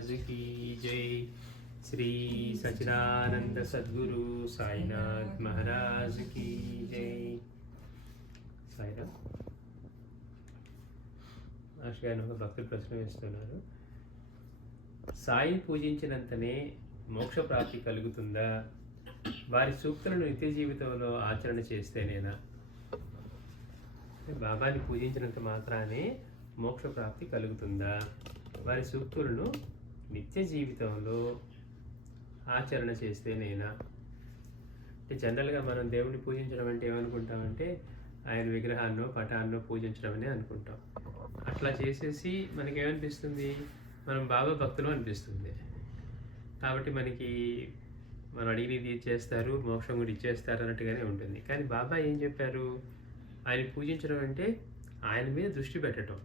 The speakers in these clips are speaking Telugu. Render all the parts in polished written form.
महाराज की जय। श्री सच्चिदानंद सद्गुरु साईनाथ महाराज की जय। సాయిరామ్. మాస్టర్ గారిని ఒక భక్తులు ప్రశ్న వేస్తున్నారు. సాయి పూజించినంతనే మోక్ష ప్రాప్తి కలుగుతుందా? వారి సూక్తులను నిత్య జీవితంలో ఆచరణ చేస్తేనేనా? బాబాని పూజించినంత మాత్రానే మోక్ష ప్రాప్తి కలుగుతుందా? వారి సూక్తులను నిత్య జీవితంలో ఆచరణ చేస్తేనేనా? అంటే జనరల్గా మనం దేవుడిని పూజించడం అంటే ఏమనుకుంటామంటే ఆయన విగ్రహాన్నో పటాన్నో పూజించడం అనే అనుకుంటాం. అట్లా చేసేసి మనకేమనిపిస్తుంది, మనం బాబా భక్తులు అనిపిస్తుంది. కాబట్టి మనకి మనం అడిగినది ఇచ్చేస్తారు, మోక్షం కూడా ఇచ్చేస్తారు అన్నట్టుగానే ఉంటుంది. కానీ బాబా ఏం చెప్పారు? ఆయన పూజించడం అంటే ఆయన మీద దృష్టి పెట్టడం.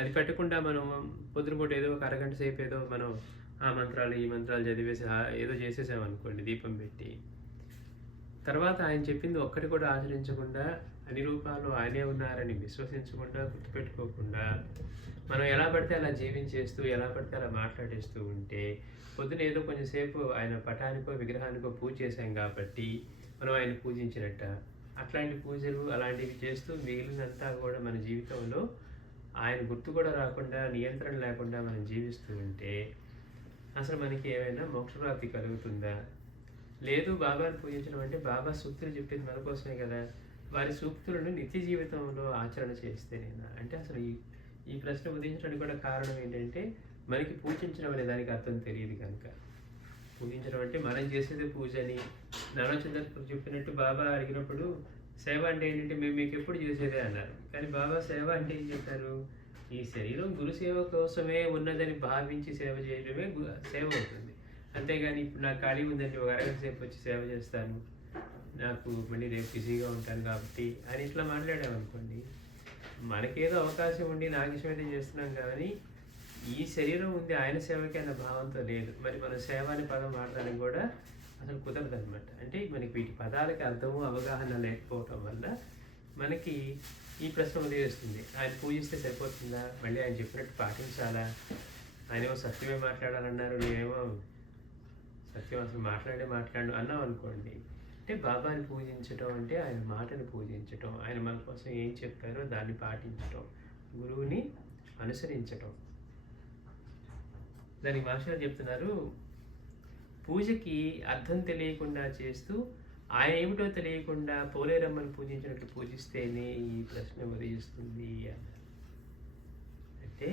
అది పెట్టకుండా మనం పొద్దునపూట ఏదో ఒక అరగంట సేపు ఏదో మనం ఆ మంత్రాలు ఈ మంత్రాలు చదివేసి ఏదో చేసేసామనుకోండి దీపం పెట్టి, తర్వాత ఆయన చెప్పింది ఒక్కటి కూడా ఆచరించకుండా అన్ని రూపాల్లో ఆయనే ఉన్నారని విశ్వసించకుండా గుర్తుపెట్టుకోకుండా మనం ఎలా పడితే అలా జీవించేస్తూ ఎలా పడితే అలా మాట్లాడేస్తూ ఉంటే పొద్దున ఏదో కొంచెంసేపు ఆయన పటానికో విగ్రహానికో పూజ చేశాం కాబట్టి మనం ఆయన పూజించినట్ట. అట్లాంటి పూజలు అలాంటివి చేస్తూ మిగిలినంతా కూడా మన జీవితంలో ఆయన గుర్తు కూడా రాకుండా నియంత్రణ లేకుండా మనం జీవిస్తూ ఉంటే అసలు మనకి ఏమైనా మోక్షప్రాప్తి కలుగుతుందా? లేదు, బాబాని పూజించడం అంటే బాబా సూక్తులు చెప్పింది మన కోసమే కదా, వారి సూక్తులను నిత్య జీవితంలో ఆచరణ చేస్తేనేనా అంటే అసలు ఈ ప్రశ్న ఉదయించడానికి కూడా కారణం ఏంటంటే మనకి పూజించడం అనే దానికి అర్థం తెలియదు కనుక. పూజించడం అంటే మనం చేసేది పూజ అని నానాచంద్ర చెప్పినట్టు బాబా అడిగినప్పుడు సేవ అంటే ఏంటంటే మేము మీకు ఎప్పుడు చేసేదే అన్నారు. కానీ బాబా సేవ అంటే ఏం చెప్పారు? ఈ శరీరం గురు సేవ కోసమే ఉన్నదని భావించి సేవ చేయడమే సేవ అవుతుంది. అంతేగాని ఇప్పుడు నాకు ఖాళీ ఉందండి ఒక అరగంట సేపు వచ్చి సేవ చేస్తాను, నాకు మళ్ళీ రేపు బిజీగా ఉంటాను కాబట్టి అని ఇట్లా మాట్లాడామనుకోండి, మనకేదో అవకాశం ఉండి నాకు ఇష్టమైతే చేస్తున్నాం కానీ ఈ శరీరం ఉంది ఆయన సేవకి అన్న భావంతో లేదు. మరి మన సేవ అనే పదం వాడడానికి కూడా అసలు కుదరదు అనమాట. అంటే మనకి వీటి పదాలకి అర్థము అవగాహన లేకపోవటం వల్ల మనకి ఈ ప్రశ్న ఉదయిస్తుంది. ఆయన పూజిస్తే సరిపోతుందా? మళ్ళీ ఆయన చెప్పినట్టు పాటించాలా? ఆయనేమో సత్యమే మాట్లాడాలన్నారు, నేనేమో సత్యం అసలు మాట్లాడు అన్నాం అనుకోండి. అంటే బాబాని పూజించటం అంటే ఆయన మాటని పూజించటం, ఆయన మన కోసం ఏం చెప్పారో దాన్ని పాటించటం, గురువుని అనుసరించటం. దానికి మాస్టర్ చెప్తున్నారు, పూజకి అర్థం తెలియకుండా చేస్తూ ఆయన ఏమిటో తెలియకుండా పోలేరమ్మని పూజించినట్లు పూజిస్తేనే ఈ ప్రశ్న ఉదయిస్తుంది అన్నారు. అంటే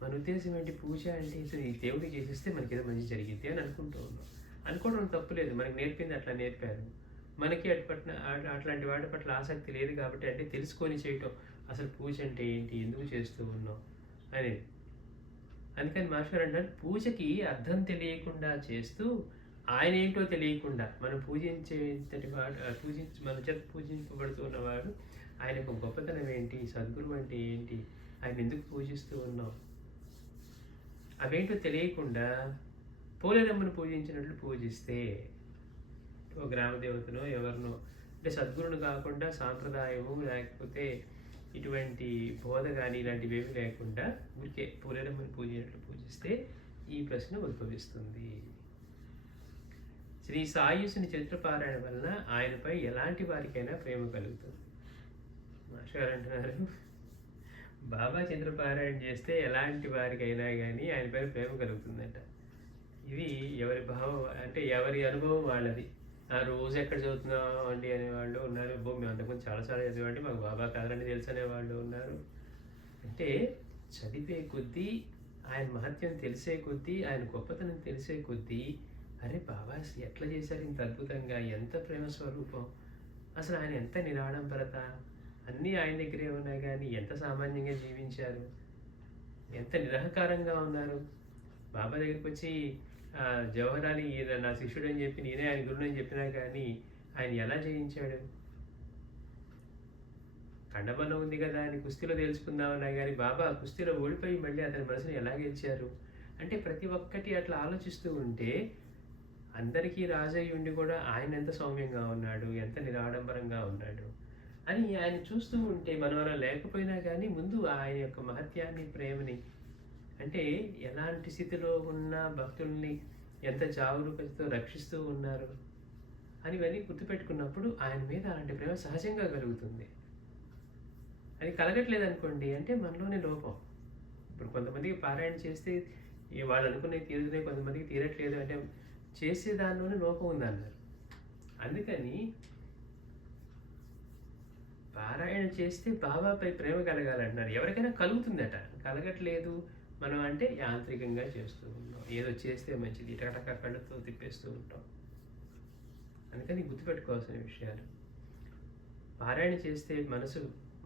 మన ఉద్దేశం ఏంటి? పూజ అంటే ఈ దేవుడికి చేసేస్తే మనకి ఏదో మంచి జరిగింది అని అనుకుంటూ ఉన్నాం. అనుకోవడం తప్పులేదు, మనకి నేర్పింది అట్లా నేర్పారు. మనకి అట్లాంటి వాటి పట్ల ఆసక్తి లేదు కాబట్టి అంటే తెలుసుకొని చేయటం, అసలు పూజ అంటే ఏంటి, ఎందుకు చేస్తూ ఉన్నాం అనేది. అందుకని మాస్టర్ అంటారు, పూజకి అర్థం తెలియకుండా చేస్తూ ఆయన ఏంటో తెలియకుండా మనం పూజించేంతటి వాడు మన చేత పూజింపబడుతున్నవాడు ఆయన ఒక గొప్పతనం ఏంటి, సద్గురువు అంటే ఏంటి, ఆయన ఎందుకు పూజిస్తూ ఉన్నాం అవేంటో తెలియకుండా పోలేరమ్మను పూజించినట్లు పూజిస్తే, ఓ గ్రామ దేవతనో ఎవరినో అంటే సద్గురును కాకుండా సాంప్రదాయము లేకపోతే ఇటువంటి బోధ కానీ ఇలాంటివి ఏమి లేకుండా ఊరికే పోలేరమ్మని పూజించినట్లు పూజిస్తే ఈ ప్రశ్న ఉద్భవిస్తుంది. శ్రీ సాయుసుని చరిత్రపారాయణ వలన ఆయనపై ఎలాంటి వారికైనా ప్రేమ కలుగుతుంది. మాస్టర్ గారు అంటున్నారు, బాబా చంద్రపారాయణ చేస్తే ఎలాంటి వారికైనా కానీ ఆయనపైన ప్రేమ కలుగుతుందంట. ఇది ఎవరి భావం అంటే ఎవరి అనుభవం వాళ్ళది. ఆ రోజు ఎక్కడ చదువుతున్నాం అండి అనేవాళ్ళు ఉన్నారు, మేము అంతకుముందు చాలాసార్లు చదివండి మాకు బాబా కథలని తెలుసు అనేవాళ్ళు ఉన్నారు. అంటే చదివే కొద్దీ ఆయన మహత్యం తెలిసే కొద్దీ ఆయన గొప్పతనం తెలిసే కొద్దీ అరే బాబా ఎట్లా చేశారు ఇంత అద్భుతంగా, ఎంత ప్రేమ స్వరూపం, అసలు ఆయన ఎంత నిరాడంబరత, అన్నీ ఆయన దగ్గరే ఉన్నాయి కానీ ఎంత సామాన్యంగా జీవించారు, ఎంత నిరహకారంగా ఉన్నారు. బాబా దగ్గరికి వచ్చి జవహరాలి నా శిష్యుడు అని చెప్పి నేనే ఆయన గురుడు అని చెప్పినా కానీ ఆయన ఎలా జయించాడు? కండబలం ఉంది కదా అని కుస్తీలో తెలుసుకుందామన్నా కానీ బాబా కుస్తీలో ఓడిపోయి మళ్ళీ అతని మనసుని ఎలా గెలిచారు? అంటే ప్రతి ఒక్కటి అట్లా ఆలోచిస్తూ ఉంటే అందరికీ రాజయ్య ఉండి కూడా ఆయన ఎంత సౌమ్యంగా ఉన్నాడు, ఎంత నిరాడంబరంగా ఉన్నాడు అని ఆయన చూస్తూ ఉంటే మనం అలా లేకపోయినా కానీ ముందు ఆయన యొక్క మహత్యాన్ని ప్రేమని అంటే ఎలాంటి స్థితిలో ఉన్న భక్తుల్ని ఎంత జాగరూకతతో రక్షిస్తూ ఉన్నారు అని ఇవన్నీ గుర్తుపెట్టుకున్నప్పుడు ఆయన మీద అలాంటి ప్రేమ సహజంగా కలుగుతుంది. అది కలగట్లేదు అనుకోండి అంటే మనలోనే లోపం. ఇప్పుడు కొంతమందికి పారాయణ చేస్తే వాళ్ళు అనుకునే తీరుతున్నాయి, కొంతమందికి తీరట్లేదు అంటే చేసే దానిలోనే లోపం ఉందన్నారు. అందుకని పారాయణ చేస్తే బాబాపై ప్రేమ కలగాలంటున్నారు. ఎవరికైనా కలుగుతుందట, కలగట్లేదు మనం అంటే యాంత్రికంగా చేస్తూ ఉంటాం. ఏదో చేస్తే మంచిది టకటక కళ్ళతో తిప్పేస్తూ ఉంటాం. అందుకని గుర్తుపెట్టుకోవాల్సిన విషయాలు. పారాయణ చేస్తే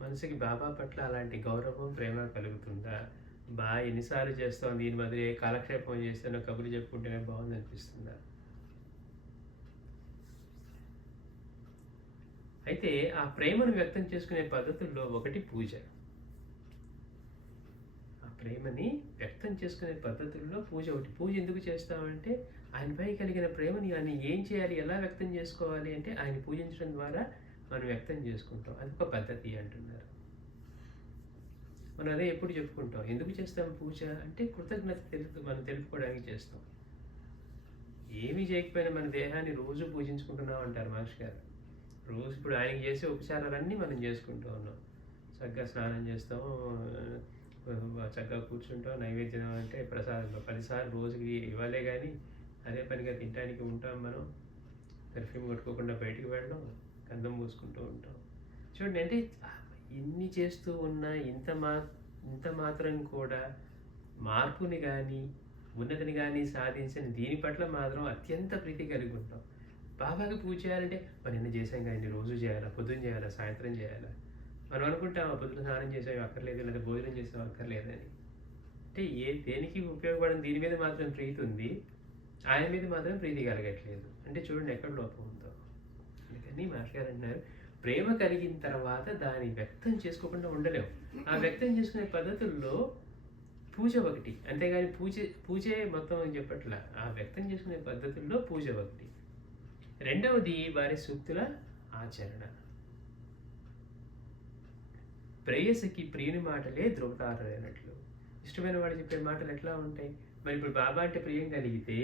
మనసుకి బాబా పట్ల అలాంటి గౌరవం ప్రేమ కలుగుతుందా? ఎన్నిసార్లు చేస్తాం దీని బదులు కాలక్షేపం చేస్తే కబుర్లు చెప్పుకుంటేనే బాగుంది అనిపిస్తుందా? అయితే ఆ ప్రేమను వ్యక్తం చేసుకునే పద్ధతుల్లో ఒకటి పూజ. ఆ ప్రేమని వ్యక్తం చేసుకునే పద్ధతుల్లో పూజ ఒకటి. పూజ ఎందుకు చేస్తామంటే ఆయనపై కలిగిన ప్రేమని ఆయన ఏం చేయాలి, ఎలా వ్యక్తం చేసుకోవాలి అంటే ఆయన పూజించడం ద్వారా మనం వ్యక్తం చేసుకుంటాం. అదొక పద్ధతి అంటున్నారు. మనం అదే ఎప్పుడు చెప్పుకుంటాం. ఎందుకు చేస్తాం పూజ అంటే కృతజ్ఞత మనం తెలుపుకోవడానికి చేస్తాం. ఏమీ చేయకపోయినా మన దేహాన్ని రోజు పూజించుకుంటున్నాం అంటారు మహర్షి గారు. రోజు ఇప్పుడు ఆయనకి చేసే ఉపచారాలన్నీ మనం చేసుకుంటూ ఉన్నాం. చక్కగా స్నానం చేస్తాం, చక్కగా కూర్చుంటాం, నైవేద్యం అంటే ప్రసాదంలో 10 సార్లు రోజుకి ఇవ్వాలే కానీ అదే పనిగా తినడానికి ఉంటాం. మనం పెర్ఫ్యూమ్ కొట్టుకోకుండా బయటికి వెళ్ళడం, గంధం పూసుకుంటూ ఉంటాం. చూడండి, అంటే ఇన్ని చేస్తూ ఉన్నా ఇంత మాత్రం కూడా మార్పుని కానీ ఉన్నతిని కానీ సాధించిన దీని పట్ల మాత్రం అత్యంత ప్రీతి కలిగి ఉంటాం. బాబాకి పూజ చేయాలంటే మరి ఎన్ని చేసాం కానీ రోజు చేయాలా, పొద్దున్న చేయాలా, సాయంత్రం చేయాలా? మనం అనుకుంటాం పొద్దున స్నానం చేసాం అక్కర్లేదు, లేదా భోజనం చేసాం అక్కర్లేదని. అంటే దేనికి ఉపయోగపడని దీని మీద మాత్రం ప్రీతి ఉంది, ఆయన మీద మాత్రం ప్రీతి కలగట్లేదు. అంటే చూడండి ఎక్కడ లోపం ఉందో. అందుకని మహర్షి గారు అంటున్నారు, ప్రేమ కలిగిన తర్వాత దాన్ని వ్యక్తం చేసుకోకుండా ఉండలేము. ఆ వ్యక్తం చేసుకునే పద్ధతుల్లో పూజ ఒకటి, అంతేగాని పూజే మొత్తం అని చెప్పట్లా. ఆ వ్యక్తం చేసుకునే పద్ధతుల్లో పూజ ఒకటి. రెండవది వారి సూక్తుల ఆచరణ. ప్రేయసికి ప్రియుని మాటలే ధ్రువతారులైనట్లు. ఇష్టమైన వాడు చెప్పే మాటలు ఎట్లా ఉంటాయి? మరి ఇప్పుడు బాబా అంటే ప్రియం కలిగితే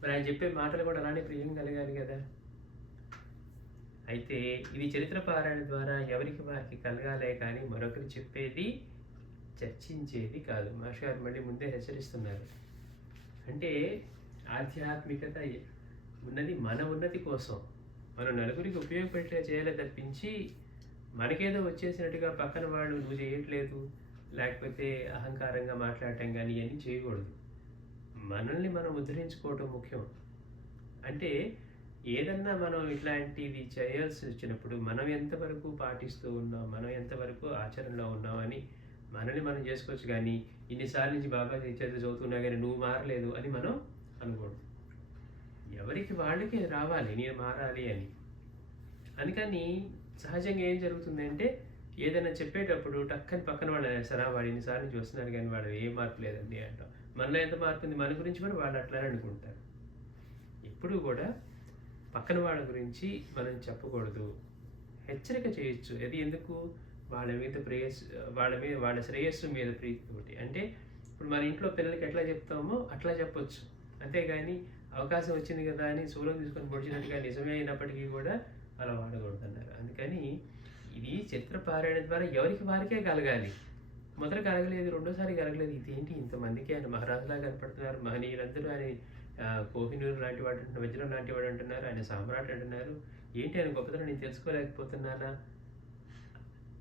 మరి ఆయన చెప్పే మాటలు కూడా అలానే ప్రియం కలగాలి కదా. అయితే ఇది చరిత్ర పారాయణ ద్వారా ఎవరికి వారికి కలగాలే కానీ మరొకరు చెప్పేది చర్చించేది కాదు. మహర్షి గారు మళ్ళీ ముందే హెచ్చరిస్తున్నారు. అంటే ఆధ్యాత్మికత ఉన్నది మన ఉన్నతి కోసం, మనం నలుగురికి ఉపయోగపడేలా చేయాలి తప్పించి మనకేదో వచ్చేసినట్టుగా పక్కన వాళ్ళు నువ్వు చేయట్లేదు లేకపోతే అహంకారంగా మాట్లాడటం కానీ ఇవన్నీ చేయకూడదు. మనల్ని మనం ఉద్ధరించుకోవటం ముఖ్యం. అంటే ఏదన్నా మనం ఇట్లాంటిది చేయాల్సి వచ్చినప్పుడు మనం ఎంతవరకు పాటిస్తూ ఉన్నాం, మనం ఎంతవరకు ఆచరణలో ఉన్నాం అని మనల్ని మనం చేసుకోవచ్చు. కానీ ఇన్నిసార్లు నుంచి బాబా చేత చదువుతున్నా కానీ నువ్వు మారలేదు అని మనం అనుకోడు. ఎవరికి వాళ్ళకి రావాలి నేను మారాలి అని. అందుకని సహజంగా ఏం జరుగుతుందంటే ఏదైనా చెప్పేటప్పుడు టక్కని పక్కన వాళ్ళు అనేస్తారా, వాడు ఇన్నిసార్లు నుంచి వస్తున్నారు కానీ వాడు ఏం మార్పు లేదండి అంటాం. మనలో ఎంత మార్పు ఉంది, మన గురించి కూడా వాళ్ళు అట్లానే అనుకుంటారు. ఎప్పుడు కూడా పక్కన వాళ్ళ గురించి మనం చెప్పకూడదు, హెచ్చరిక చేయొచ్చు. అది ఎందుకు? వాళ్ళ మీద వాళ్ళ శ్రేయస్సు మీద ప్రీతితోటి. అంటే ఇప్పుడు మన ఇంట్లో పిల్లలకి ఎట్లా చెప్తామో అట్లా చెప్పొచ్చు, అంతేగాని అవకాశం వచ్చింది కదా అని సూలం తీసుకొని పొడిచినట్టుగా నిజమే అయినప్పటికీ కూడా అలా వాడకూడదు అన్నారు. అందుకని ఇది చరిత్ర పారాయణ ద్వారా ఎవరికి వారికే కలగాలి. మొదట కలగలేదు, రెండోసారి కలగలేదు, ఇదేంటి ఇంతమందికి ఆయన మహారాజులా కనపడుతున్నారు, మహనీయులందరూ ఆయన కోహినూరు లాంటి వాడు అంటున్నారు, వజ్రం లాంటి వాడు అంటున్నారు, ఆయన సామ్రాట్ అంటున్నారు, ఏంటి ఆయన గొప్పతనం నేను తెలుసుకోలేకపోతున్నానా,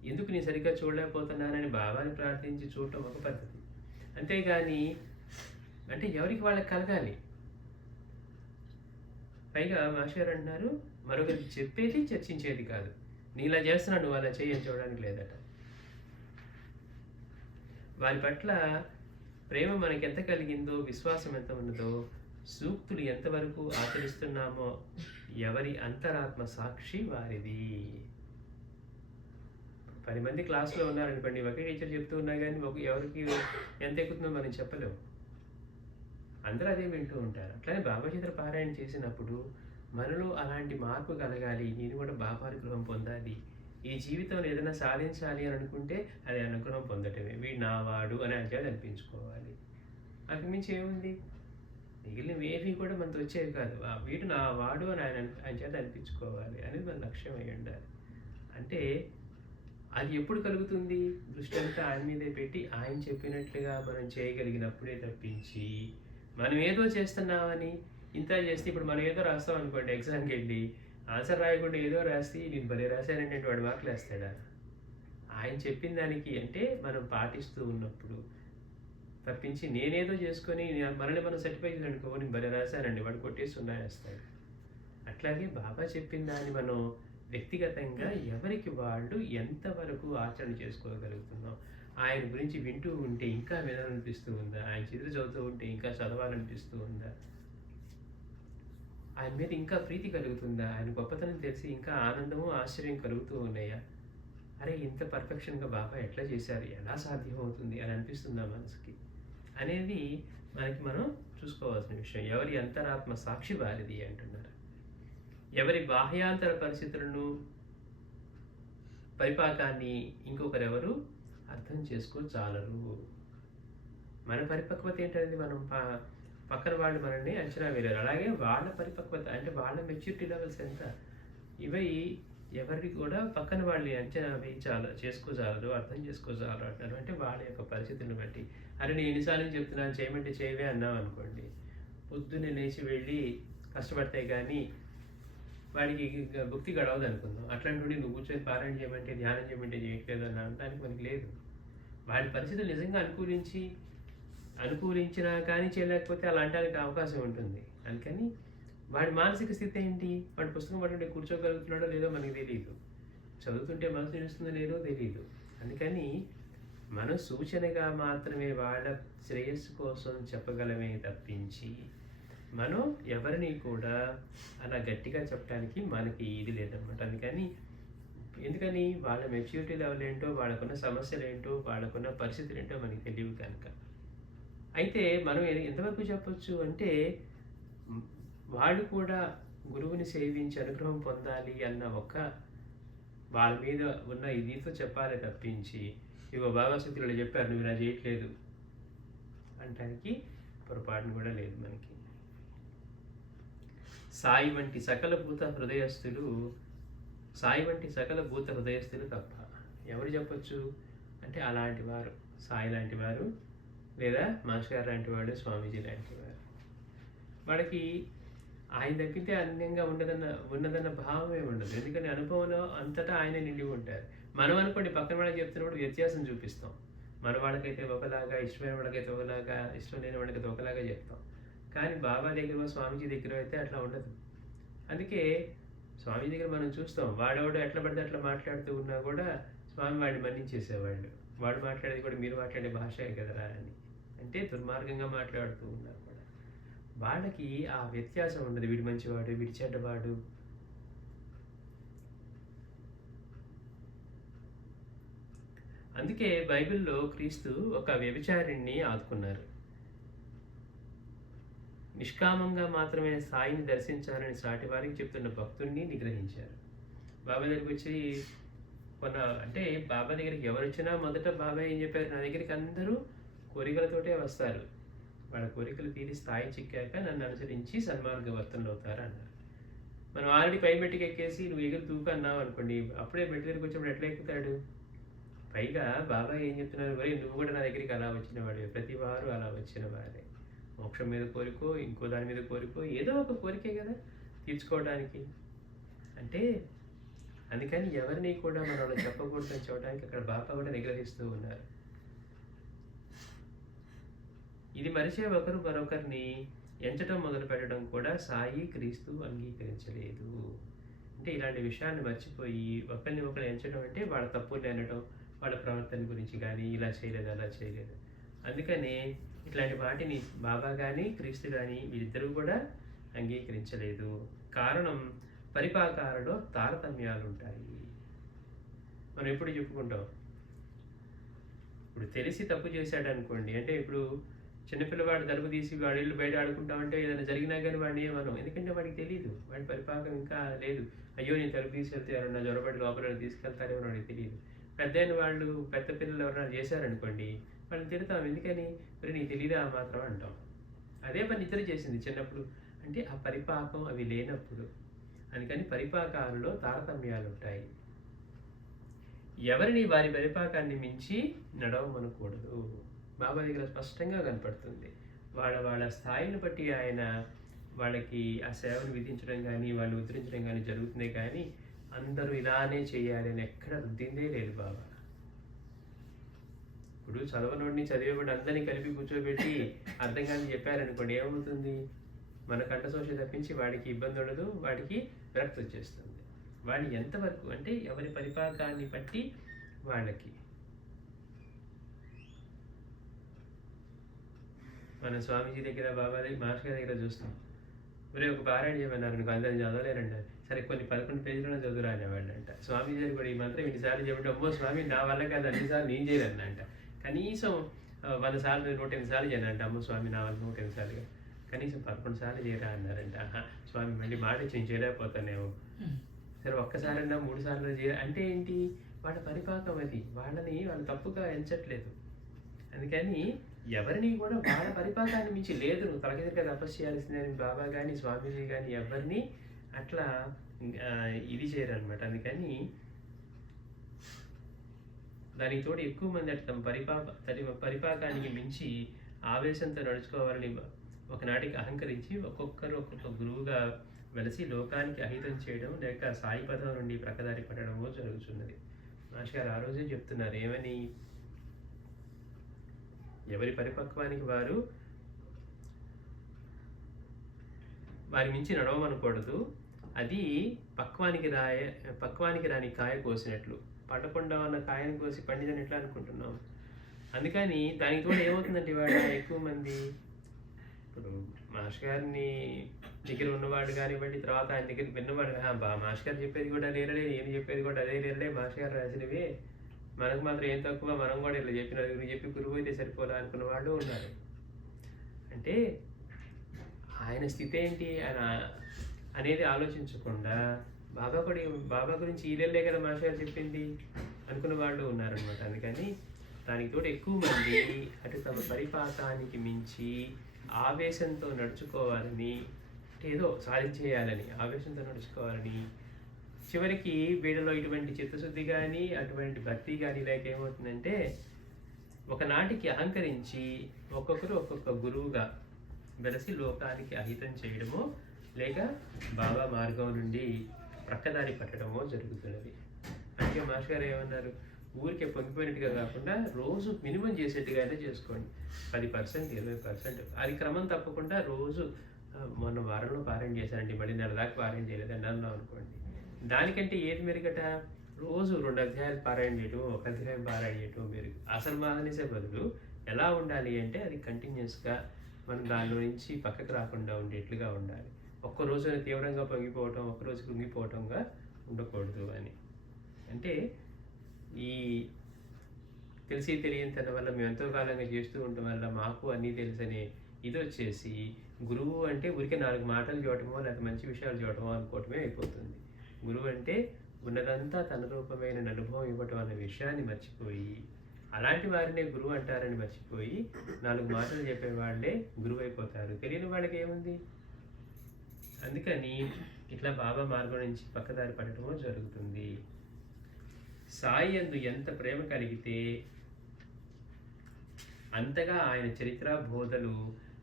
ఎందుకు నేను సరిగ్గా చూడలేకపోతున్నానని బాబాని ప్రార్థించి చూడటం ఒక పద్ధతి. అంతేగాని అంటే ఎవరికి వాళ్ళకి కలగాలి. పైగా మాస్టర్ అంటున్నారు, మరొకరికి చెప్పేది చర్చించేది కాదు. నీ ఇలా చేస్తున్నాడు నువ్వు అలా చేయని చూడడానికి లేదట. వారి పట్ల ప్రేమ మనకి ఎంత కలిగిందో, విశ్వాసం ఎంత ఉన్నదో, సూక్తులు ఎంతవరకు ఆచరిస్తున్నామో ఎవరి అంతరాత్మ సాక్షి వారిది. 10 మంది క్లాస్లో ఉన్నారనుకోండి, ఒకే టీచర్ చెప్తూ ఉన్నా కానీ ఎవరికి ఎంత ఎక్కుతుందో మనం చెప్పలేము. అందరూ అదే వింటూ ఉంటారు. అట్లానే బాబా చరిత్ర పారాయణ చేసినప్పుడు మనలో అలాంటి మార్పు కలగాలి, నేను కూడా బాబా అనుగ్రహం పొందాలి, ఈ జీవితంలో ఏదైనా సాధించాలి అని అనుకుంటే అది అనుగ్రహం పొందటమే, వీడు నావాడు అని అంచేది అనిపించుకోవాలి. అంతకుమించి ఏముంది? మిగిలినవి ఏవి కూడా మనతో వచ్చేవి కాదు. వీడు నా వాడు అని ఆయన చేత అనిపించుకోవాలి అనేది మన లక్ష్యం అయి ఉండాలి. అంటే అది ఎప్పుడు కలుగుతుంది? దృష్టి అంతా ఆయన మీదే పెట్టి ఆయన చెప్పినట్లుగా మనం చేయగలిగినప్పుడే తప్పించి, మనం ఏదో చేస్తున్నామని ఇంత చేస్తే ఇప్పుడు మనం ఏదో రాస్తాం అనుకోండి, ఎగ్జామ్కి వెళ్ళి ఆన్సర్ రాయకుండా ఏదో రాసి నేను భలే రాశానంటే వాడు మార్కులు వేస్తాడా? ఆయన చెప్పిన దానికి అంటే మనం పాటిస్తూ ఉన్నప్పుడు తప్పించి నేనేదో చేసుకొని మనల్ని మనం సర్టిఫై చేయాలనుకో, నేను భలే రాశానండి వాడు కొట్టేసి వేస్తాడు. అట్లాగే బాబా చెప్పిన దాన్ని మనం వ్యక్తిగతంగా ఎవరికి వాళ్ళు ఎంతవరకు ఆచరణ చేసుకోగలుగుతున్నాం, ఆయన గురించి వింటూ ఉంటే ఇంకా వినాలనిపిస్తూ ఉందా, ఆయన చదువు చదువుతూ ఉంటే ఇంకా చదవాలనిపిస్తూ ఉందా, ఆయన మీద ఇంకా ప్రీతి కలుగుతుందా, ఆయన గొప్పతనం తెలిసి ఇంకా ఆనందము ఆశ్చర్యం కలుగుతూ ఉన్నాయా, అరే ఇంత పర్ఫెక్షన్గా బాబా ఎట్లా చేశారు, ఎలా సాధ్యమవుతుంది అని అనిపిస్తుందా మనసుకి అనేది మనకి మనం చూసుకోవాల్సిన విషయం. ఎవరి అంతరాత్మ సాక్షి వారిది అంటున్నారు. ఎవరి బాహ్యాంతర పరిస్థితులను పరిపాకాన్ని ఇంకొకరెవరు అర్థం చేసుకోచాలరు. మన పరిపక్వత ఏంటనేది మనం పక్కన వాళ్ళు మనల్ని అంచనా వేయలేరు. అలాగే వాళ్ళ పరిపక్వత అంటే వాళ్ళ మెచ్యూరిటీ లెవెల్స్ ఎంత, ఇవి ఎవరికి కూడా పక్కన వాళ్ళని అంచనా చేసుకోజాలరు, అర్థం చేసుకోజాలరు అంటారు. అంటే వాళ్ళ యొక్క పరిస్థితిని బట్టి. అరే నేను ఎన్నిసార్లు చెప్తున్నాను చేయమంటే చేయవే అన్నాం అనుకోండి, పొద్దున్నే లేచి వెళ్ళి కష్టపడితే కానీ వాడికి భక్తి గడవదు అనుకుందాం. అట్లాంటి నువ్వు కూర్చొని పారాయణ చేయమంటే ధ్యానం చేయమంటే చేయట్లేదు అన్న అనడానికి మనకి లేదు. వాడి పరిస్థితులు నిజంగా అనుకూలించినా కానీ చేయలేకపోతే అలా అనడానికి అవకాశం ఉంటుంది. అందుకని వాడి మానసిక స్థితి ఏంటి, వాడి పుస్తకం పట్టుకుంటే కూర్చోగలుగుతున్నాడో లేదో మనకి తెలియదు, చదువుతుంటే మనసు తెలుస్తుందో లేదో తెలియదు. అందుకని మన సూచనగా మాత్రమే వాళ్ళ శ్రేయస్సు కోసం చెప్పగలమే తప్పించి మనం ఎవరిని కూడా అలా గట్టిగా చెప్పడానికి మనకి ఇది లేదనమాట. ఎందుకని వాళ్ళ మెచ్యూరిటీ లెవెల్ ఏంటో, వాళ్ళకున్న సమస్యలు ఏంటో, వాళ్ళకున్న పరిస్థితులు ఏంటో మనకి తెలియదు కనుక. అయితే మనం ఎంతవరకు చెప్పొచ్చు అంటే, వాళ్ళు కూడా గురువుని సేవించి అనుగ్రహం పొందాలి అన్న వాళ్ళ మీద ఉన్న ఇదితో చెప్పాలి తప్పించి, ఇగో భాగవతులు చెప్పారు నువ్వు ఇలా చేయట్లేదు అంటానికి పొరపాటును కూడా లేదు మనకి. సాయి వంటి సకల భూత హృదయస్థులు తప్ప ఎవరు చెప్పొచ్చు అంటే అలాంటి వారు, సాయి లాంటి వారు లేదా మాస్టర్ గారు లాంటి వాడు, స్వామీజీ లాంటి వారు. వాడికి ఆయన తప్పితే అన్యంగా ఉన్నదన్న భావమే ఉండదు. ఎందుకని అనుభవంలో అంతటా ఆయన నిండి ఉంటారు. మనం అనుకోండి పక్కన వాళ్ళకి చెప్తున్నప్పుడు వ్యత్యాసం చూపిస్తాం. మన వాళ్ళకైతే ఒకలాగా, ఇష్టమైన వాళ్ళకైతే ఒకలాగా, ఇష్టం లేని వాళ్ళకైతే ఒకలాగా చెప్తాం. కానీ బాబా దగ్గర, స్వామీజీ దగ్గర అయితే అట్లా ఉండదు. అందుకే స్వామీజీ దగ్గర మనం చూస్తాం, వాడెవడో ఎట్లా పడితే అట్లా మాట్లాడుతూ ఉన్నా కూడా స్వామి వాడిని మన్నించేసేవాళ్ళు. వాడు మాట్లాడేది కూడా మీరు మాట్లాడే భాషే కదరా అని, అంటే దుర్మార్గంగా మాట్లాడుతూ ఉన్నారు కూడా. వాళ్ళకి ఆ వ్యత్యాసం ఉండదు, వీడి మంచివాడు వీడి చెడ్డవాడు. అందుకే బైబిల్లో క్రీస్తు ఒక వ్యభిచారిణ్ణి ఆదుకున్నారు. నిష్కామంగా మాత్రమే సాయిని దర్శించాలని సాటి వారికి చెప్తున్న భక్తుడిని నిగ్రహించారు. బాబా దగ్గరికి వచ్చి అంటే బాబా దగ్గరికి ఎవరు వచ్చినా మొదట బాబా ఏం చెప్పారు, నా దగ్గరికి అందరూ కోరికలతోటే వస్తారు, వాళ్ళ కోరికలు తీరి స్థాయి చిక్కాక నన్ను అనుసరించి సన్మార్గవర్తనలు అవుతారు అన్నారు. మనం ఆల్రెడీ పై మెట్టుకు ఎక్కేసి నువ్వు ఎగురు తూకు అన్నావు అనుకోండి, అప్పుడే మెట్టు దగ్గరికి వచ్చినప్పుడు ఎట్లా ఎక్కుతాడు? పైగా బాబా ఏం చెప్తున్నారు, మరి నువ్వు కూడా నా దగ్గరికి అలా వచ్చిన వాడే, ప్రతి వారు అలా వచ్చిన వారే. మోక్షం మీద కోరికో, ఇంకో దాని మీద కోరికో, ఏదో ఒక కోరికే కదా తీర్చుకోవడానికి. అంటే అందుకని ఎవరిని కూడా మనం అలా చెప్పకూడదని చెప్పడానికి అక్కడ బాబా కూడా నిగ్రహిస్తూ ఉన్నారు. ఇది మరిచే ఒకరు మరొకరిని ఎంచటం మొదలు పెట్టడం కూడా సాయి క్రీస్తు అంగీకరించలేదు. అంటే ఇలాంటి విషయాన్ని మర్చిపోయి ఒకరిని ఒకరు ఎంచడం అంటే వాళ్ళ తప్పులు అనడం, వాళ్ళ ప్రవర్తన గురించి కానీ ఇలా చేయలేదు అలా చేయలేదు. అందుకనే ఇట్లాంటి వాటిని బాబా కానీ క్రీస్తు కానీ వీరిద్దరూ కూడా అంగీకరించలేదు. కారణం పరిపాకాలలో తారతమ్యాలు ఉంటాయి. మనం ఎప్పుడు చెప్పుకుంటాం, ఇప్పుడు తెలిసి తప్పు చేశాడు అనుకోండి, అంటే ఇప్పుడు చిన్నపిల్లవాడు తలుపు తీసి వాడి ఇల్లు బయట ఆడుకుంటామంటే ఏదైనా జరిగినా కానీ వాడిని ఏమనం, ఎందుకంటే వాడికి తెలియదు, వాడి పరిపాకం ఇంకా లేదు. అయ్యో నేను తలుపు తీసుకెళ్తే ఎవరన్నా జ్వరపడి లోపల తీసుకెళ్తారేమో వాడికి తెలియదు. పెద్ద వాళ్ళు పెద్ద పిల్లలు ఎవరైనా చేశారనుకోండి, వాళ్ళని తిడతాం. ఎందుకని? మరి నీకు తెలియదా ఆ మాత్రం అంటాం. అదే పని ఇద్దరు చేసింది చిన్నప్పుడు. అంటే ఆ పరిపాకం అవి లేనప్పుడు. అందుకని పరిపాకాలలో తారతమ్యాలు ఉంటాయి. ఎవరిని వారి పరిపాకాన్ని మించి నడవమనకూడదు. బాబా దగ్గర స్పష్టంగా కనపడుతుంది. వాళ్ళ వాళ్ళ స్థాయిని బట్టి ఆయన వాళ్ళకి ఆ సేవను విధించడం కానీ వాళ్ళు ఉద్ధరించడం కానీ జరుగుతుంది. కానీ అందరూ ఇలానే చేయాలి అని ఎక్కడ రుద్దిందే లేదు బాబా. ఇప్పుడు చదవనోడిని చదివేవాడు అందరినీ కలిపి కూర్చోబెట్టి అర్థం కానీ చెప్పారనుకోండి, ఏమవుతుంది? మన కంఠశోష తప్పించి వాడికి ఇబ్బంది ఉండదు, వాడికి విరక్తి వచ్చేస్తుంది. వాళ్ళు ఎంతవరకు అంటే ఎవరి పరిపాకాన్ని బట్టి వాళ్ళకి. మన స్వామీజీ దగ్గర, బాబా దగ్గర, మాస్టర్ గారి దగ్గర చూస్తాం. మరి ఒక పారాయణ చేయమన్నారు అనుకో, అందరిని చదవలేరండి. సరే కొన్ని 11 పేజీలను చదువురా అనేవాళ్ళు అంట. స్వామీజీ గారు కూడా ఈ మంత్రం ఇన్నిసార్లు చెప్పడం, అమ్మో స్వామి నా వల్ల కాదు, అన్నిసార్లు నేను చేయలేను అంట. కనీసం 100 సార్లు 108 సార్లు చేయనంట. అమ్మో స్వామి నా వల్ల 108 సార్లుగా, కనీసం 11 సార్లు చేయరా అన్నారంట. స్వామి మళ్ళీ మాట నేను చేయలేకపోతానేమో. సరే ఒక్కసారన్నా 3 సార్లు చేయ అంటే ఏంటి? వాళ్ళ పరిపాకం అది. వాళ్ళు తప్పుగా ఎంచట్లేదు. అందుకని ఎవరిని కూడా వాళ్ళ పరిపాకాన్ని మించి లేదు, నువ్వు తలకెదురుగా తపస్సు చేయాల్సిందని బాబా కానీ స్వామీజీ కానీ ఎవరిని అట్లా ఇది చేయరనమాట. అందుకని దానికి తోడు ఎక్కువ మంది అట్లా పరిపాకానికి మించి ఆవేశంతో నడుచుకోవాలని ఒకనాటికి అహంకరించి ఒక్కొక్కరు ఒక్కొక్క గురువుగా వెలసి లోకానికి అహితం చేయడం లేక సాయి పదం నుండి ప్రక్కదారి పడడమో జరుగుతున్నది. మాస్టర్ గారు ఆ రోజే చెప్తున్నారు, ఏమని? ఎవరి పరిపక్వానికి వారి మించి నడవమనకూడదు. అది పక్వానికి రాని కాయ కోసినట్లు. పడకుండా ఉన్న కాయను కోసి పండిదని ఎట్లా అనుకుంటున్నాం? అందుకని దానికి కూడా ఏమవుతుందంటే ఇవాళ ఎక్కువ మంది ఇప్పుడు మాస్టర్ గారిని దగ్గర ఉన్నవాడు కానివ్వండి, తర్వాత ఆయన దగ్గర విన్నవాడు, మాస్టర్ గారు చెప్పేది కూడా లేరలే, నేను చెప్పేది కూడా అదే లేరలే, మాస్టర్ గారు రాసినవి మనకు మాత్రం ఏం తక్కువ, మనం కూడా ఇలా చెప్పి గురువు అయితే సరిపోలా అనుకున్న వాళ్ళు ఉన్నారు. అంటే ఆయన స్థితి ఏంటి ఆయన అనేది ఆలోచించకుండా బాబా గురించి ఈలే కదా మాస్టర్ గారు చెప్పింది అనుకున్న వాళ్ళు ఉన్నారనమాట. అందుకని దానికి తోడు ఎక్కువ మంది అటు తమ పరిపాకానికి మించి ఆవేశంతో నడుచుకోవాలని, ఏదో సాధించేయాలని ఆవేశంతో నడుచుకోవాలని, చివరికి వీళ్ళలో ఇటువంటి చిత్తశుద్ధి కానీ అటువంటి భక్తి కానీ లేక ఏమవుతుందంటే ఒకనాటికి అహంకరించి ఒక్కొక్కరు ఒక్కొక్క గురువుగా వెలసి లోకానికి అహితం చేయడమో లేక బాబా మార్గం నుండి ప్రక్కదారి పట్టడమో జరుగుతున్నది. అంటే మాస్టర్ గారు ఏమన్నారు? ఊరికే పొంగిపోయినట్టుగా కాకుండా రోజు మినిమం చేసేట్టుగా అయినా చేసుకోండి. 10%, 20%. అది క్రమం తప్పకుండా రోజు మొన్న వారంలో పారాయణ చేశానండి, మళ్ళీ నెల దాకా పారాయణ చేయలేదండి అన్నాం అనుకోండి. దానికంటే ఏది మెరుగట? రోజు 2 అధ్యాయాలు పారాయణ చేయటం, 1 అధ్యాయం పారాయణ చేయటం మెరుగు. అసలు మానేసే బదులు ఎలా ఉండాలి అంటే అది కంటిన్యూస్గా మనం దానిలో నుంచి పక్కకు రాకుండా ఉండేట్లుగా ఉండాలి. ఒక్కరోజు తీవ్రంగా పొంగిపోవటం, ఒక్కరోజు కృంగిపోవటంగా ఉండకూడదు అని. అంటే ఈ తెలియని తన వల్ల మేము ఎంతో కాలంగా చేస్తూ ఉండటం వల్ల మాకు అన్నీ తెలుసనే ఇది వచ్చేసి గురువు అంటే ఊరికే 4 మాటలు చూడటమో లేకపోతే మంచి విషయాలు చూడటమో అనుకోవటమే అయిపోతుంది. గురువు అంటే ఉన్నదంతా తన రూపమైన అనుభవం ఇవ్వటం అన్న విషయాన్ని మర్చిపోయి, అలాంటి వారినే గురువు అంటారని మర్చిపోయి 4 మాటలు చెప్పేవాళ్ళే గురువు అయిపోతారు. తెలియని వాళ్ళకి ఏముంది? అందుకని ఇట్లా బాబా మార్గం నుంచి పక్కదారి పడటమో జరుగుతుంది. సాయి యందు ఎంత ప్రేమ కలిగితే అంతగా ఆయన చరిత్ర బోధలు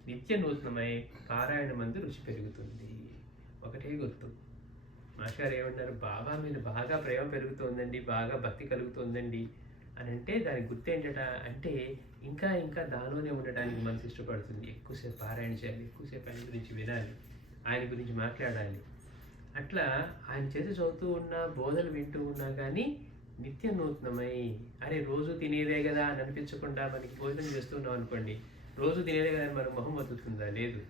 నిత్య నూతనమై పారాయణ మందు రుచి పెరుగుతుంది. ఒకటే గుర్తు, మాస్టర్ గారు ఏమన్నారు? బాబా మీద బాగా ప్రేమ పెరుగుతోందండి, బాగా భక్తి కలుగుతోందండి అని అంటే దానికి గుర్తు ఏంటట అంటే ఇంకా ఇంకా దానిలోనే ఉండడానికి మనసు ఇష్టపడుతుంది. ఎక్కువసేపు పారాయణ చేయాలి, ఎక్కువసేపు ఆయన గురించి వినాలి, ఆయన గురించి మాట్లాడాలి. అట్లా ఆయన చేసి చదువుతూ ఉన్నా, బోధలు వింటూ ఉన్నా కానీ నిత్య నూతనమై, అరే రోజు తినేదే కదా అని అనిపించకుండా మనకి భోజనం చేస్తున్నాం అనుకోండి, రోజు తినేదే కదా అని మనకు మొహం వదులుతుందా? లేదు.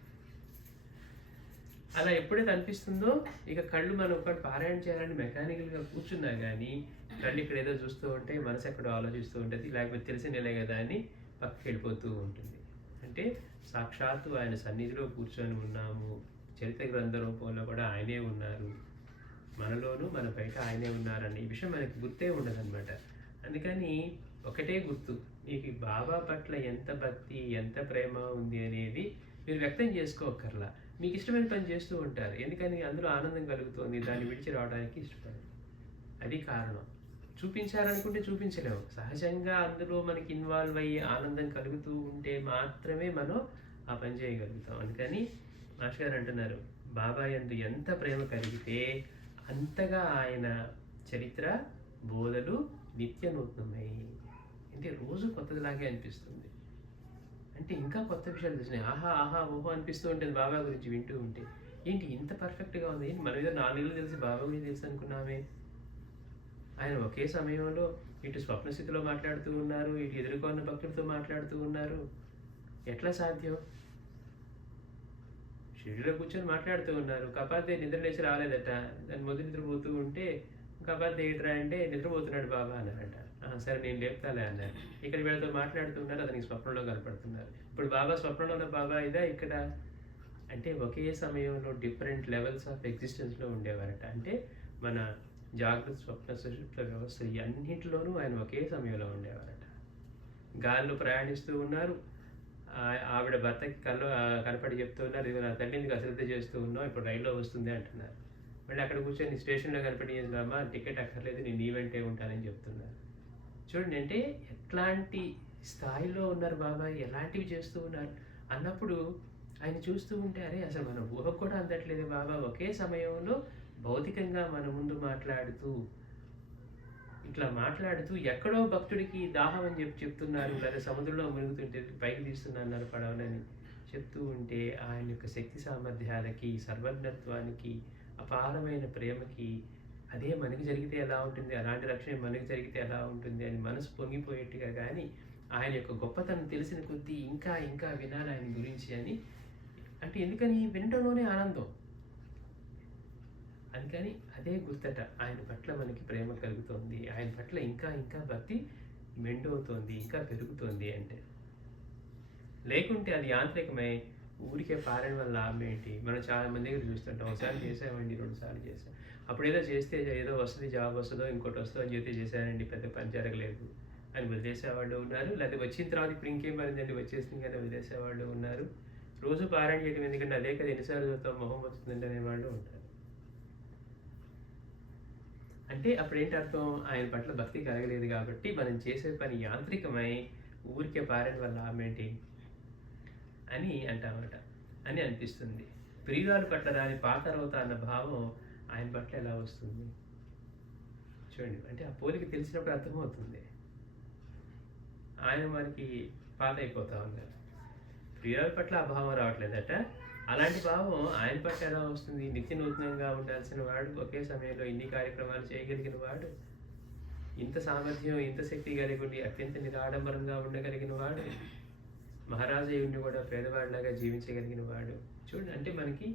అలా ఎప్పుడైతే అనిపిస్తుందో ఇక కళ్ళు మనం ఒకటి పారాయణ చేయాలని మెకానికల్గా కూర్చున్నా కానీ కళ్ళు ఇక్కడ ఏదో చూస్తూ ఉంటే మనసు ఎక్కడో ఆలోచిస్తూ ఉంటుంది, లేకపోతే తెలిసినలే కదా అని పక్కకి వెళ్ళిపోతూ ఉంటుంది. అంటే సాక్షాత్తు ఆయన సన్నిధిలో కూర్చొని ఉన్నాము, చరిత్ర గ్రంథ రూపంలో కూడా ఆయనే ఉన్నారు, మనలోనూ మన బయట ఆయనే ఉన్నారని ఈ విషయం మనకి గుర్తే ఉండదన్నమాట. అందుకని ఒకటే గుర్తు, మీకు ఈ బాబా పట్ల ఎంత భక్తి, ఎంత ప్రేమ ఉంది అనేది మీరు వ్యక్తం చేసుకోక్కర్లా. మీకు ఇష్టమైన పని చేస్తూ ఉంటారు. ఎందుకని అందులో ఆనందం కలుగుతుంది. దాన్ని విడిచి రావడానికి ఇష్టపడరు. అది కారణం. చూపించాలనుకుంటే చూపించలేము. సహజంగా అందులో మనకి ఇన్వాల్వ్ అయ్యి ఆనందం కలుగుతూ ఉంటే మాత్రమే మనం ఆ పని చేయగలుగుతాం. అందుకని మాస్టర్ గారు అంటున్నారు, బాబా యందు ఎంత ప్రేమ కలిగితే అంతగా ఆయన చరిత్ర బోధలు నిత్య నూతనమై, అంటే రోజు కొత్తదిలాగే అనిపిస్తుంది. అంటే ఇంకా కొత్త విషయాలు తెలిసినాయి. ఆహా ఆహా ఓహో అనిపిస్తూ ఉంటుంది బాబా గురించి వింటూ ఉంటే. ఏంటి ఇంత పర్ఫెక్ట్గా ఉంది, ఏంటి మన మీద 4 నెలలు తెలిసి బాబా గురించి తెలుసు అనుకున్నామే. ఆయన ఒకే సమయంలో ఇటు స్వప్న స్థితిలో మాట్లాడుతూ ఉన్నారు, ఇటు ఎదుర్కొన్న భక్తులతో మాట్లాడుతూ ఉన్నారు. ఎట్లా సాధ్యం? షిరిడీలో కూర్చొని మాట్లాడుతూ ఉన్నారు. కపాతే నిద్ర లేచి రాలేదట. దాన్ని మొదలు నిద్రపోతూ ఉంటే కపాతే ఏంట్రా అంటే నిద్రపోతున్నాడు బాబా అన్నారట. సరే నేను లేపుతాలే అన్నారు. ఇక్కడ వీళ్ళతో మాట్లాడుతూ ఉన్నారు, అతనికి స్వప్నంలో కనపడుతున్నారు. ఇప్పుడు బాబా స్వప్నంలో ఉన్న బాబా ఇదా ఇక్కడ? అంటే ఒకే సమయంలో డిఫరెంట్ లెవెల్స్ ఆఫ్ ఎగ్జిస్టెన్స్లో ఉండేవారట. అంటే మన జాగ్రత్త స్వప్న సుషుప్త వ్యవస్థ అన్నింటిలోనూ ఆయన ఒకే సమయంలో ఉండేవారట. గాల్లో ప్రయాణిస్తూ ఉన్నారు. ఆవిడ భర్తకి కనపడి చెప్తూ ఉన్నారు, ఇది నా తల్లిని అశ్రద్ధ చేస్తూ ఉన్నావు, ఇప్పుడు రైల్లో వస్తుంది అంటున్నారు. మళ్ళీ అక్కడ కూర్చొని స్టేషన్లో కనపడి అమ్మా టికెట్ అక్కర్లేదు, నేను నీ వెంటే ఉంటానని చెప్తున్నారు. చూడండి, అంటే ఎట్లాంటి స్థాయిలో ఉన్నారు బాబా, ఎలాంటివి చేస్తూ ఉన్నారు అన్నప్పుడు ఆయన చూస్తూ ఉంటే అరే అసలు మన ఊహకు కూడా అందట్లేదు బాబా ఒకే సమయంలో భౌతికంగా మన ముందు మాట్లాడుతూ ఇట్లా మాట్లాడుతూ ఎక్కడో భక్తుడికి దాహం అని చెప్తున్నారు, లేదా సముద్రంలో మునుగుతుంటే పైకి తీస్తున్నారు పడవలని చెప్తూ ఉంటే ఆయన యొక్క శక్తి సామర్థ్యాలకి, సర్వజ్ఞత్వానికి, అపారమైన ప్రేమకి అదే మనకి జరిగితే ఎలా ఉంటుంది, అలాంటి రక్షణ మనకి జరిగితే ఎలా ఉంటుంది అని మనసు పొంగిపోయేట్టుగా. కానీ ఆయన యొక్క గొప్పతనం తెలిసిన కొద్దీ ఇంకా ఇంకా వినాలి ఆయన గురించి అని. అంటే ఎందుకని వినడంలోనే ఆనందం. అందుకని అదే గుర్తట, ఆయన పట్ల మనకి ప్రేమ కలుగుతోంది, ఆయన పట్ల ఇంకా ఇంకా భక్తి మెండవుతోంది, ఇంకా పెరుగుతోంది. అంటే లేకుంటే అది యాంత్రికమై ఊరికే పారడం వల్ల లాభం ఏంటి? మనం చాలా మంది దగ్గర చూస్తుంటాం, ఒకసారి చేసామండి, 2 సార్లు చేసాం, అప్పుడు ఏదో చేస్తే ఏదో వస్తుంది, జాబ్ వస్తుందో ఇంకోటి వస్తుందో అని చెప్పి చేశానండి, పెద్ద పని జరగలేదు అని వదిలేసేవాళ్ళు ఉన్నారు. లేకపోతే వచ్చిన తర్వాత ఇప్పుడు ఇంకేం పడిందండి వచ్చేసింది కానీ వదిలేసేవాళ్ళు ఉన్నారు. రోజు పారాయణ చేయడం ఎందుకంటే అదే కదా ఎన్నిసార్లు చదువుతాం మొహం వస్తుందండి అనేవాళ్ళు ఉంటారు. అంటే అప్పుడు ఏంటి అర్థం? ఆయన పట్ల భక్తి కలగలేదు కాబట్టి మనం చేసే పని యాంత్రికమై ఊరికే పారడం వల్ల ఆమెంటి అని అంటామట అని అనిపిస్తుంది. ప్రియురాలు పట్ల రాని పాతరవుత అన్న భావం ఆయన పట్ల ఎలా వస్తుంది చూడండి. అంటే ఆ పోలిక తెలిసినప్పుడు అర్థమవుతుంది. ఆయన మనకి పాత అయిపోతా ఉన్నారు, ప్రియురాలు పట్ల ఆ భావం రావట్లేదట. అలాంటి భావం ఆయన పట్ల ఎలా వస్తుంది? నిత్య నూతనంగా ఉండాల్సిన వాడు, ఒకే సమయంలో ఇన్ని కార్యక్రమాలు చేయగలిగిన వాడు, ఇంత సామర్థ్యం, ఇంత శక్తి కలిగి అత్యంత నిరాడంబరంగా ఉండగలిగిన వాడు, మహారాజయుడిని కూడా పేదవాడిలాగా జీవించగలిగిన వాడు. చూడండి, అంటే మనకి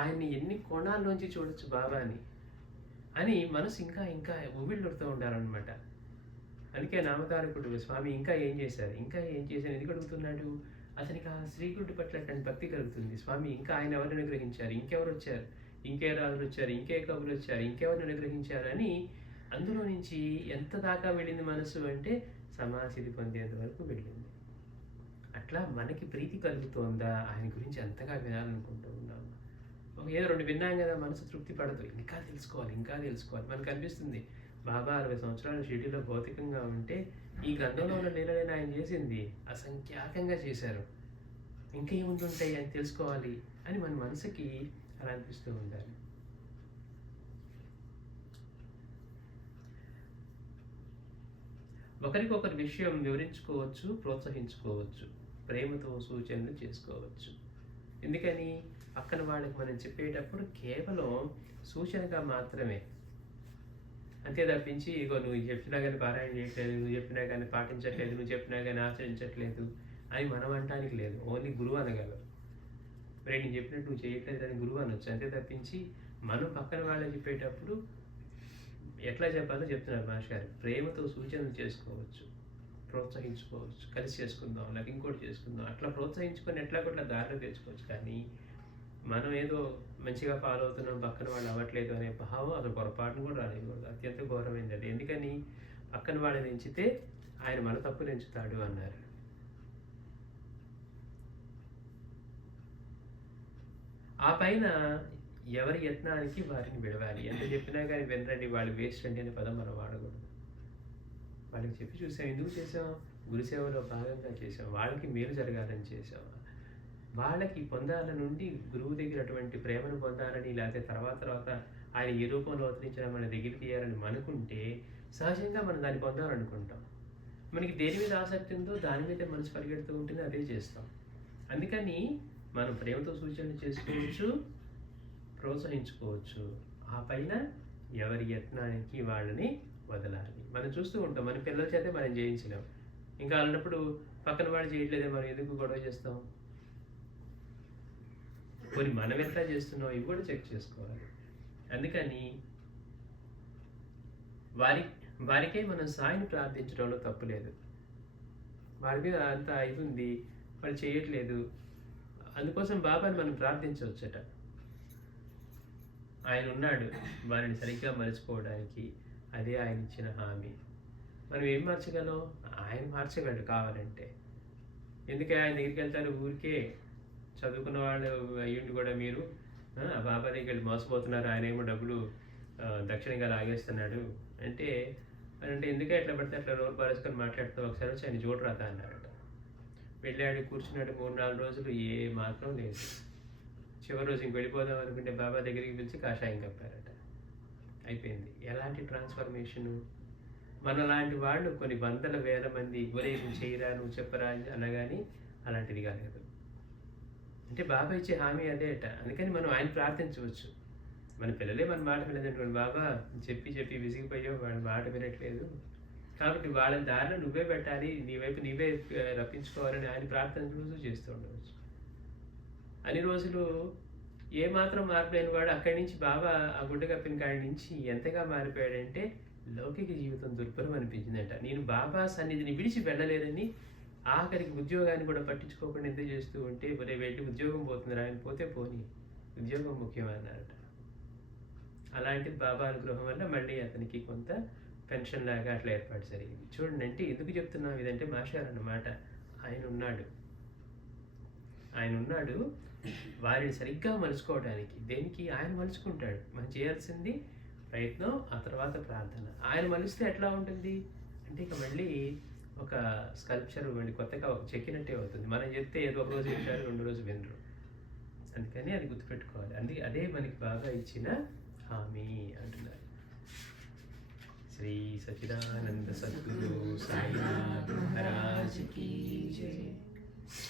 ఆయన్ని ఎన్ని కోణాల్లోంచి చూడొచ్చు బాబాని అని మనసు ఇంకా ఇంకా ఉవ్విళ్ళుడుతూ ఉండాలన్నమాట. అందుకే నామకారకుడు స్వామి ఇంకా ఏం చేశారు, ఇంకా ఏం చేశారు ఎందుకు అడుగుతున్నాడు? అతనికి ఆ శ్రీకృష్ణుడి పట్ల అటువంటి భక్తి కలుగుతుంది. స్వామి ఇంకా ఆయన ఎవరిని అనుగ్రహించారు, ఇంకెవరు వచ్చారు, ఇంకే రాజులు వచ్చారు, ఇంకే కవులు వచ్చారు, ఇంకెవరిని అనుగ్రహించారు అని అందులో నుంచి ఎంత దాకా వెళ్ళింది మనసు అంటే సమాసిద్ధి పొందేంత వరకు వెళ్ళింది. అట్లా మనకి ప్రీతి కలుగుతోందా, ఆయన గురించి ఎంతగా వినాలనుకుంటూ ఉన్నాము. ఏదో 2 విన్నాం కదా, మనసు తృప్తి పడదు, ఇంకా తెలుసుకోవాలి, ఇంకా తెలుసుకోవాలి. మనకు అనిపిస్తుంది బాబా 60 సంవత్సరాలు షిరిడీలో భౌతికంగా ఉంటే ఈ గ్రంథంలో ఉన్న లీలలైన ఆయన చేసింది అసంఖ్యాకంగా చేశారు, ఇంకా ఏముంటుంటాయి అని తెలుసుకోవాలి అని మన మనసుకి అలా అనిపిస్తూ ఉండాలి. ఒకరికొకరి విషయం వివరించుకోవచ్చు, ప్రోత్సహించుకోవచ్చు, ప్రేమతో సూచనలు చేసుకోవచ్చు. ఎందుకని? పక్కన వాళ్ళకి మనం చెప్పేటప్పుడు కేవలం సూచనగా మాత్రమే, అంతే తప్పించి ఇగో నువ్వు చెప్పినా కానీ పారాయణ చేయట్లేదు, నువ్వు చెప్పినా కానీ పాటించట్లేదు, నువ్వు చెప్పినా కానీ ఆచరించట్లేదు అని మనం అనటానికి లేదు. ఓన్లీ గురువు అనగలరు. మరి నేను చెప్పినట్టు నువ్వు చేయట్లేదు అని గురువు అనొచ్చు. అంతే తప్పించి మనం పక్కన వాళ్ళని చెప్పేటప్పుడు ఎట్లా చెప్పాలో చెప్తున్నారు మాస్టర్ గారు. ప్రేమతో సూచనలు చేసుకోవచ్చు, ప్రోత్సహించుకోవచ్చు, కలిసి చేసుకుందాం, లేక ఇంకోటి చేసుకుందాం, అట్లా ప్రోత్సహించుకొని ఎట్లా కొట్లా దారిలో తెచ్చుకోవచ్చు. కానీ మనం ఏదో మంచిగా ఫాలో అవుతున్నాం, పక్కన వాళ్ళు అవ్వట్లేదు అనే భావం అసలు పొరపాటును కూడా రానివ్వకూడదు. అత్యంత ఘోరమైంది అది. ఎందుకని? పక్కన వాళ్ళని ఎంచితే ఆయన మన తప్పులు ఎంచుతాడు అన్నారు. ఆ పైన ఎవరి యత్నానికి వారిని విడవాలి. ఎంత చెప్పినా కానీ వినరండి, వాళ్ళు వేస్ట్ అండి అనే పదం మనం వాడకూడదు. వాళ్ళకి చెప్పి చూసాం. ఎందుకు చేసాం? గురుసేవలో భాగంగా చేసాం. వాళ్ళకి మేలు జరగాలని చేసాం. వాళ్ళకి పొందాల నుండి గురువు దగ్గర అటువంటి ప్రేమను పొందాలని, లేకపోతే తర్వాత ఆయన ఏ రూపంలో అవతరించినా మన దగ్గర తీయాలని అనుకుంటే సహజంగా మనం దాన్ని పొందాలనుకుంటాం. మనకి దేని మీద ఆసక్తి ఉందో దాని మీద మనసు పరిగెడుతూ ఉంటుంది, అదే చేస్తాం. అందుకని మనం ప్రేమతో సూచనలు చేసుకోవచ్చు, ప్రోత్సహించుకోవచ్చు. ఆ పైన ఎవరి యత్నానికి వాళ్ళని వదలాలి. మనం చూస్తూ ఉంటాం, మన పిల్లల చేతే మనం చేయించలేం. ఇంకా అలాంటప్పుడు పక్కన వాడు చేయట్లేదే మనం ఎందుకు గొడవ చేస్తాం? కొన్ని మనం ఎట్లా చేస్తున్నాం ఇవి కూడా చెక్ చేసుకోవాలి. అందుకని వారికే మనం సాయిని ప్రార్థించడంలో తప్పు లేదు. వారి మీద అంత ఇది ఉంది, వాళ్ళు చేయట్లేదు, అందుకోసం బాబాని మనం ప్రార్థించవచ్చట. ఆయన ఉన్నాడు వారిని సరిగ్గా మలుచుకోవడానికి. అదే ఆయన ఇచ్చిన హామీ. మనం ఏం మార్చగలం? ఆయన మార్చగలడు కావాలంటే. ఎందుకే ఆయన దగ్గరికి వెళ్తారు? ఊరికే చదువుకున్న వాళ్ళు అయ్యుండి కూడా మీరు ఆ బాబా దగ్గరికి వెళ్ళి మోసపోతున్నారు, ఆయన ఏమో డబ్బులు దక్షిణంగా లాగేస్తున్నాడు అంటే ఎందుకే ఎట్లా పడితే అట్లా నోరు పారేసుకొని మాట్లాడుతూ ఒకసారి వచ్చి ఆయన జోడు రాదా అన్నారట. వెళ్ళాడు, కూర్చున్నాడు 3-4 రోజులు ఏ మాత్రం లేదు. చివరి రోజు ఇంక వెళ్ళిపోదాం అనుకుంటే బాబా దగ్గరికి పిలిచి కాషాయం కప్పారట. అయిపోయింది. ఎలాంటి ట్రాన్స్ఫర్మేషను! మనలాంటి వాళ్ళు కొన్ని వందల వేల మంది నువ్వు చేయరా, నువ్వు చెప్పరా అనగాని అలాంటిది కాలేదు. అంటే బాబా ఇచ్చే హామీ అదే అట. అందుకని మనం ఆయన ప్రార్థించవచ్చు. మన పిల్లలే మన మాట వినదనుకోండి, బాబా చెప్పి విసిగిపోయావు, వాళ్ళ మాట వినట్లేదు, కాబట్టి వాళ్ళ దారిలో నువ్వే పెట్టాలి, నీ వైపు నీవే రప్పించుకోవాలని ఆయన ప్రార్థన రోజు చేస్తూ ఉండవచ్చు. అన్ని రోజులు ఏమాత్రం మార్పు లేని వాడు అక్కడి నుంచి బాబా ఆ గుడ్డ కప్పిన కాడి నుంచి ఎంతగా మారిపోయాడంటే లౌకిక జీవితం దుర్భరం అనిపించిందంట. నేను బాబా సన్నిధిని విడిచి వెళ్ళలేదని ఆఖరికి ఉద్యోగాన్ని కూడా పట్టించుకోకుండా ఎంత చేస్తూ ఉంటే వెళ్ళి ఉద్యోగం పోతుంది, ఆయన పోతే పోని, ఉద్యోగం ముఖ్యమన్నారట. అలాంటి బాబా అనుగ్రహం వల్ల మళ్ళీ అతనికి కొంత పెన్షన్ లాగా అట్లా ఏర్పాటు జరిగింది. చూడండి, అంటే ఎందుకు చెప్తున్నాం ఇదంటే మాషారన్నమాట. ఆయన ఉన్నాడు వారిని సరిగ్గా మలుచుకోవడానికి. దేనికి? ఆయన మలుచుకుంటాడు. మనం చేయాల్సింది ప్రయత్నం, ఆ తర్వాత ప్రార్థన. ఆయన మలిస్తే ఎట్లా ఉంటుంది అంటే ఇక మళ్ళీ ఒక స్కల్ప్చర్ మళ్ళీ కొత్తగా చెక్కినట్టే అవుతుంది. మనం చెప్తే ఏదో ఒక రోజు వింటారు, 2 రోజులు వినరు. అందుకని అది గుర్తుపెట్టుకోవాలి. అదే మనకి బాగా ఇచ్చిన హామీ అంటున్నారు. శ్రీ సచిదానంద సద్గురు సాయినాథ్ మహారాజ్ కీ జై.